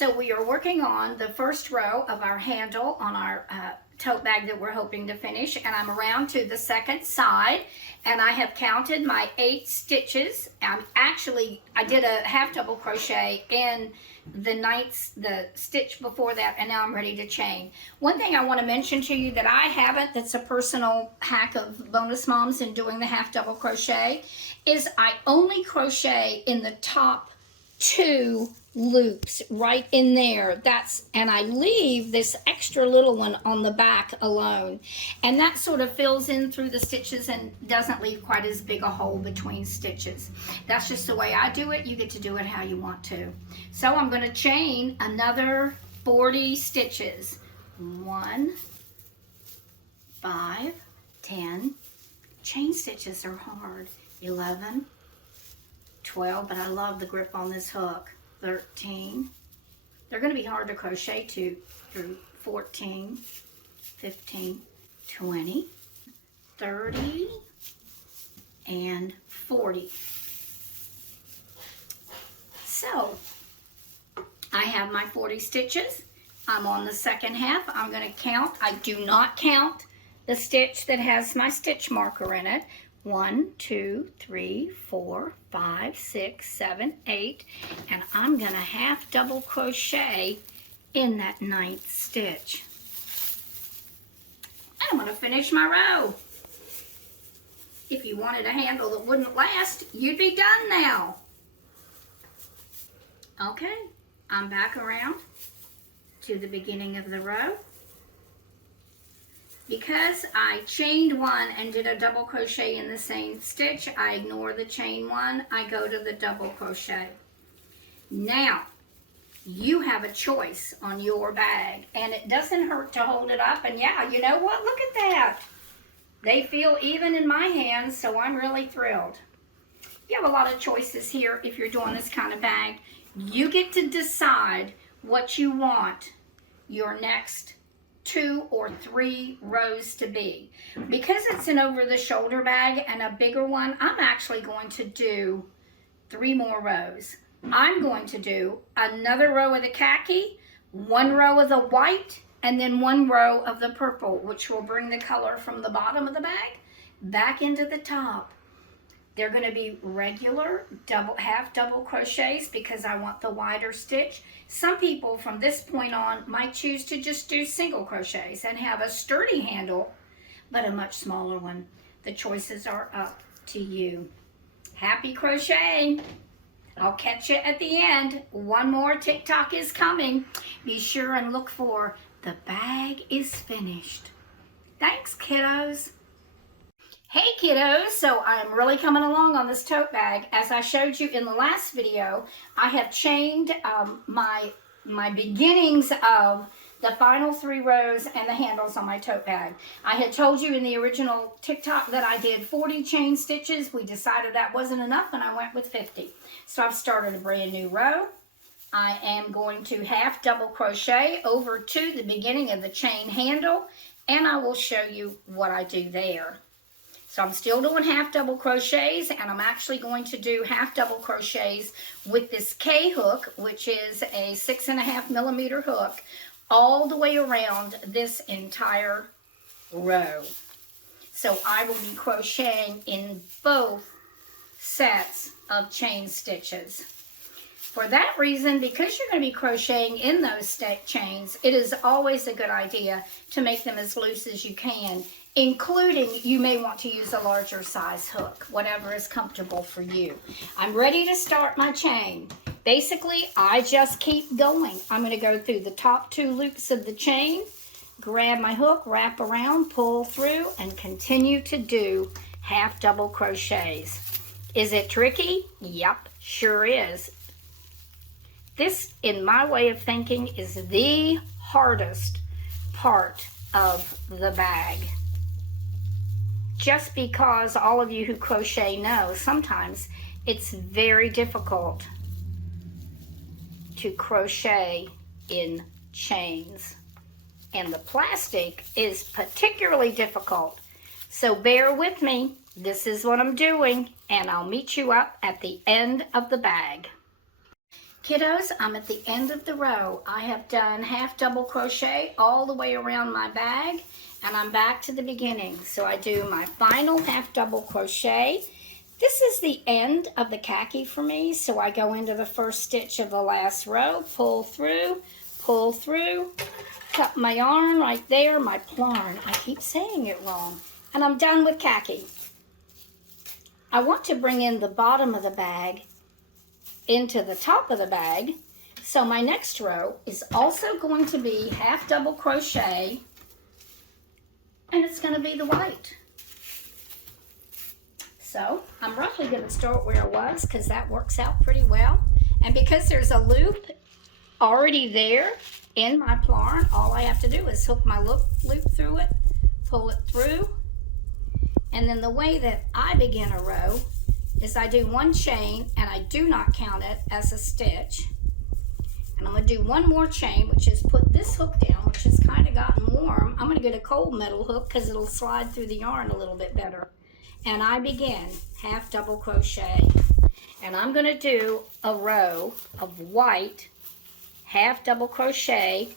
So we are working on the first row of our handle on our tote bag that we're hoping to finish, and I'm around to the second side, and I have counted my 8 stitches. I did a half double crochet in the stitch before that, and now I'm ready to chain. One thing I want to mention to you that I haven't, that's a personal hack of bonus moms in doing the half double crochet, is I only crochet in the top 2 loops right in there. And I leave this extra little one on the back alone, and that sort of fills in through the stitches and doesn't leave quite as big a hole between stitches. That's just the way I do it. You get to do it how you want to. So I'm going to chain another 40 stitches. 1, 5, 10. Chain stitches are hard. 11, 12, but I love the grip on this hook. 13. They're going to be hard to crochet through 14, 15, 20, 30, and 40. So I have my 40 stitches. I'm on the second half. I'm going to count. I do not count the stitch that has my stitch marker in it. 1, 2, 3, 4, 5, 6, 7, 8, and I'm going to half double crochet in that 9th stitch. And I'm going to finish my row. If you wanted a handle that wouldn't last, you'd be done now. Okay, I'm back around to the beginning of the row. Because I chained 1 and did a double crochet in the same stitch, I ignore the chain 1, I go to the double crochet. Now, you have a choice on your bag, and it doesn't hurt to hold it up, and yeah, you know what, look at that. They feel even in my hands, so I'm really thrilled. You have a lot of choices here if you're doing this kind of bag. You get to decide what you want your next 2 or 3 rows to be. Because it's an over-the-shoulder bag and a bigger one, I'm actually going to do 3 more rows. I'm going to do another row of the khaki, 1 row of the white, and then 1 row of the purple, which will bring the color from the bottom of the bag back into the top. They're going to be regular half double crochets because I want the wider stitch. Some people from this point on might choose to just do single crochets and have a sturdy handle, but a much smaller one. The choices are up to you. Happy crocheting. I'll catch you at the end. 1 more TikTok is coming. Be sure and look for "The bag is finished." Thanks, kiddos. Hey kiddos, so I'm really coming along on this tote bag. As I showed you in the last video, I have chained my beginnings of the final 3 rows and the handles on my tote bag. I had told you in the original TikTok that I did 40 chain stitches. We decided that wasn't enough and I went with 50. So I've started a brand new row. I am going to half double crochet over to the beginning of the chain handle, and I will show you what I do there. So I'm still doing half double crochets, and I'm actually going to do half double crochets with this K hook, which is a 6.5 millimeter hook, all the way around this entire row. So I will be crocheting in both sets of chain stitches. For that reason, because you're going to be crocheting in those chains, it is always a good idea to make them as loose as you can, including you may want to use a larger size hook, whatever is comfortable for you. I'm ready to start my chain. Basically, I just keep going. I'm going to go through the top 2 loops of the chain, grab my hook, wrap around, pull through, and continue to do half double crochets. Is it tricky? Yep, sure is. This, in my way of thinking, is the hardest part of the bag. Just because all of you who crochet know, sometimes it's very difficult to crochet in chains. And the plastic is particularly difficult. So bear with me. This is what I'm doing, and I'll meet you up at the end of the bag. Kiddos, I'm at the end of the row. I have done half double crochet all the way around my bag, and I'm back to the beginning. So I do my final half double crochet. This is the end of the khaki for me, so I go into the first stitch of the last row, pull through, cut my yarn right there, my plarn. I keep saying it wrong. And I'm done with khaki. I want to bring in the bottom of the bag into the top of the bag. So my next row is also going to be half double crochet, and it's going to be the white. So I'm roughly going to start where I was because that works out pretty well. And because there's a loop already there in my plarn, all I have to do is hook my loop through it, pull it through, and then the way that I begin a row is I do one chain and I do not count it as a stitch. And I'm going to do one more chain, which is put this hook down, which has kind of gotten warm. I'm going to get a cold metal hook because it'll slide through the yarn a little bit better. And I begin half double crochet. And I'm going to do a row of white half double crochet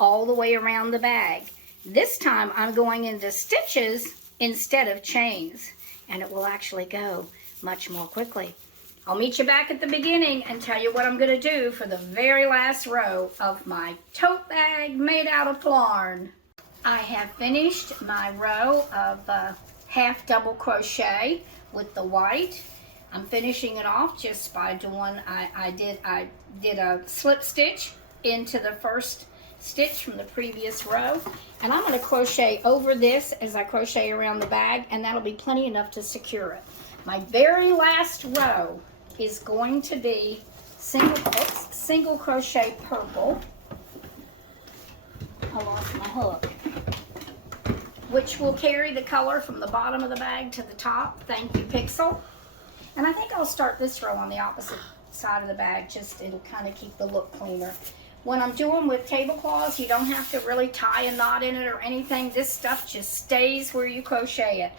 all the way around the bag. This time I'm going into stitches instead of chains, and it will actually go much more quickly. I'll meet you back at the beginning and tell you what I'm going to do for the very last row of my tote bag made out of plarn. I have finished my row of half double crochet with the white. I'm finishing it off just by doing, I did a slip stitch into the first stitch from the previous row, and I'm going to crochet over this as I crochet around the bag, and that'll be plenty enough to secure it. My very last row is going to be single crochet purple. I lost my hook, which will carry the color from the bottom of the bag to the top. Thank you, Pixel. And I think I'll start this row on the opposite side of the bag, just it'll kind of keep the look cleaner. When I'm doing with tablecloths, you don't have to really tie a knot in it or anything. This stuff just stays where you crochet it.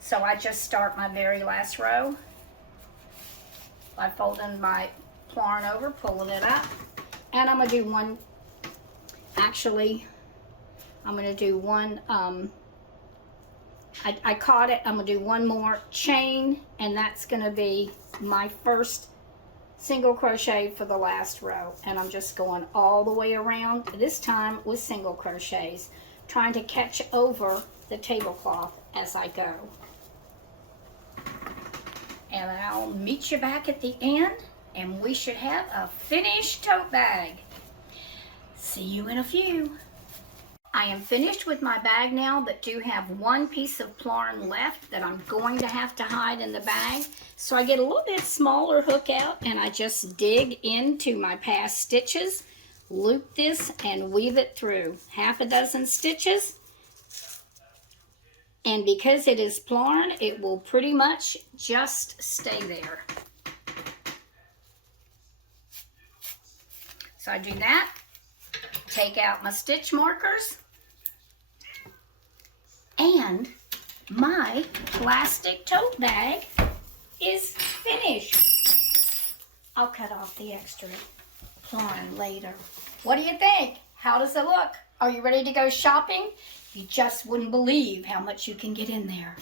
So I just start my very last row by folding my plarn over, pulling it up. And I'm going to do one, actually, I'm going to do one, I caught it, I'm going to do one more chain, and that's going to be my first single crochet for the last row. And I'm just going all the way around, this time with single crochets, trying to catch over the tablecloth as I go. And I'll meet you back at the end, and we should have a finished tote bag. See you in a few. I am finished with my bag now, but do have one piece of plarn left that I'm going to have to hide in the bag. So I get a little bit smaller hook out, and I just dig into my past stitches, loop this, and weave it through. Half a dozen stitches. And because it is plarn, it will pretty much just stay there. So I do that, take out my stitch markers, and my plastic tote bag is finished. I'll cut off the extra plarn later. What do you think? How does it look? Are you ready to go shopping? You just wouldn't believe how much you can get in there.